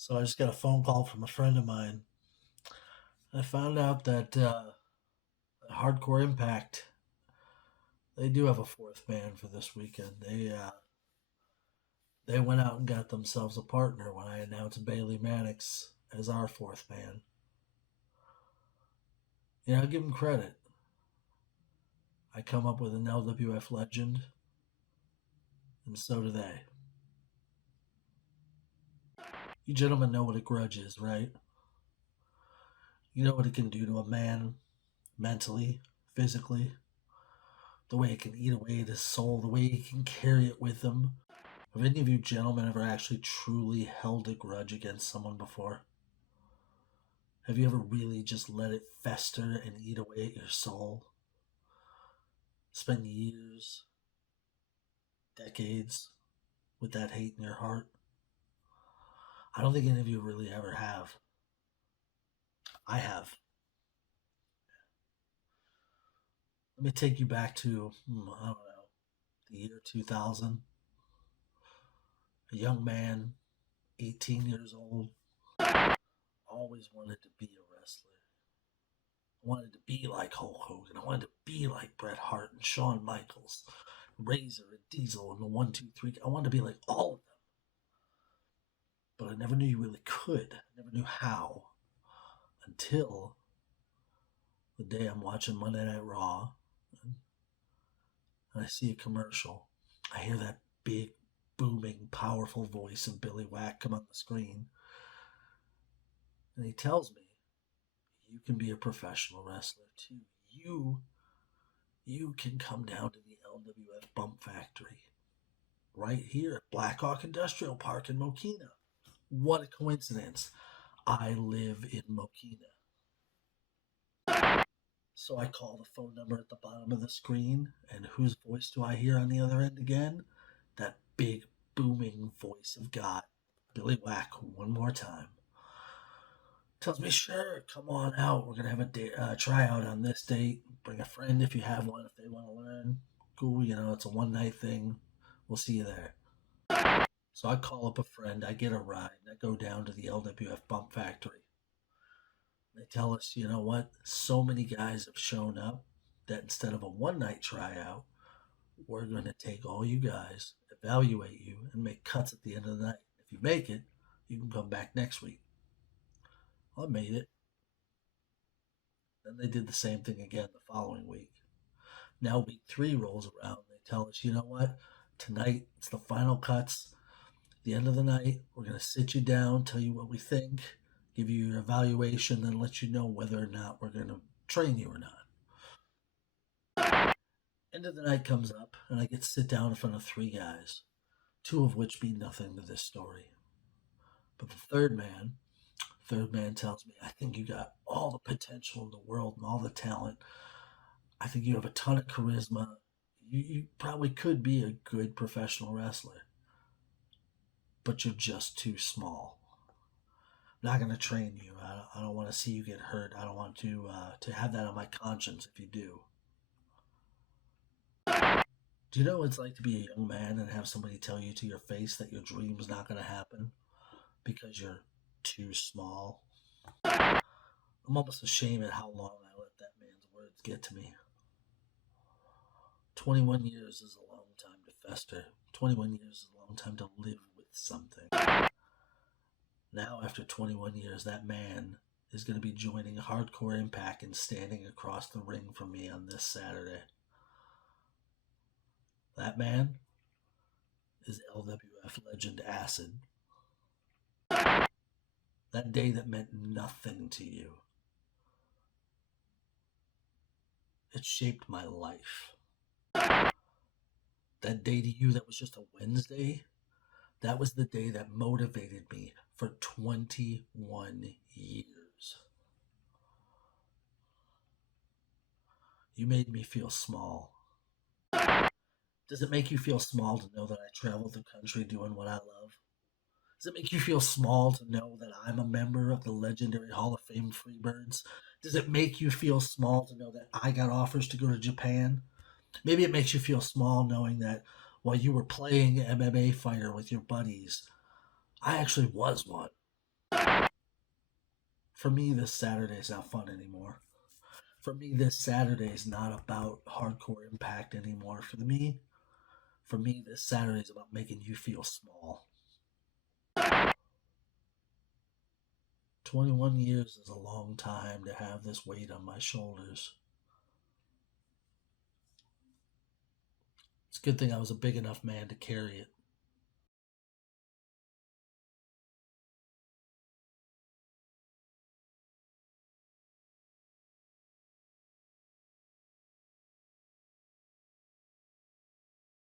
So I just got a phone call from a friend of mine. I found out that Hardcore Impact they do have a fourth band for this weekend. They went out and got themselves a partner when I announced Bailey Mannix as our fourth band. I'll give them credit. I come up with an LWF legend, and so do they. You gentlemen know what a grudge is, right? You know what it can do to a man mentally, physically, the way it can eat away at his soul, the way he can carry it with him. Have any of you gentlemen ever actually truly held a grudge against someone before? Have you ever really just let it fester and eat away at your soul? Spend years, decades with that hate in your heart? I don't think any of you really ever have. I have. Let me take you back to, I don't know, the year 2000. A young man, 18 years old, always wanted to be a wrestler. I wanted to be like Hulk Hogan. I wanted to be like Bret Hart and Shawn Michaels, Razor and Diesel and the 1, 2, 3. I wanted to be like all of them. But I never knew you really could. I never knew how. Until the day I'm watching Monday Night Raw and I see a commercial. I hear that big, booming, powerful voice of Billy Wack come on the screen. And he tells me, you can be a professional wrestler too. You can come down to the LWF Bump Factory right here at Blackhawk Industrial Park in Mokina. What a coincidence. I live in Mokina. So I call the phone number at the bottom of the screen, and whose voice do I hear on the other end again? That big, booming voice of God, Billy Wack, one more time. Tells me, sure, come on out. We're going to have a tryout on this date. Bring a friend if you have one, if they want to learn. Cool, it's a one night thing. We'll see you there. So I call up a friend, I get a ride, and I go down to the LWF Bump Factory. They tell us, you know what? So many guys have shown up that instead of a one night tryout, we're going to take all you guys, evaluate you, and make cuts at the end of the night. If you make it, you can come back next week. Well, I made it. Then they did the same thing again the following week. Now week 3 rolls around. They tell us, you know what? Tonight, it's the final cuts. At the end of the night, we're going to sit you down, tell you what we think, give you your evaluation, then let you know whether or not we're going to train you or not. End of the night comes up, and I get to sit down in front of 3 guys, 2 of which mean nothing to this story. But the third man tells me, I think you got all the potential in the world and all the talent. I think you have a ton of charisma. You probably could be a good professional wrestler, but you're just too small. I'm not going to train you. I don't want to see you get hurt. I don't want to have that on my conscience if you do. Do you know what it's like to be a young man and have somebody tell you to your face that your dream's not going to happen because you're too small? I'm almost ashamed at how long I let that man's words get to me. 21 years is a long time to fester. 21 years is a long time to live with something. Now, after 21 years, that man is going to be joining Hardcore Impact and standing across the ring from me on this Saturday. That man is LWF legend Acid. That day that meant nothing to you. It shaped my life. That day to you that was just a Wednesday, that was the day that motivated me for 21 years. You made me feel small. Does it make you feel small to know that I travel the country doing what I love? Does it make you feel small to know that I'm a member of the legendary Hall of Fame Freebirds? Does it make you feel small to know that I got offers to go to Japan? Maybe it makes you feel small knowing that while you were playing MMA fighter with your buddies, I actually was one. For me, this Saturday's not fun anymore. For me, this Saturday is not about hardcore impact anymore. For me, this Saturday is about making you feel small. 21 years is a long time to have this weight on my shoulders. It's a good thing I was a big enough man to carry it.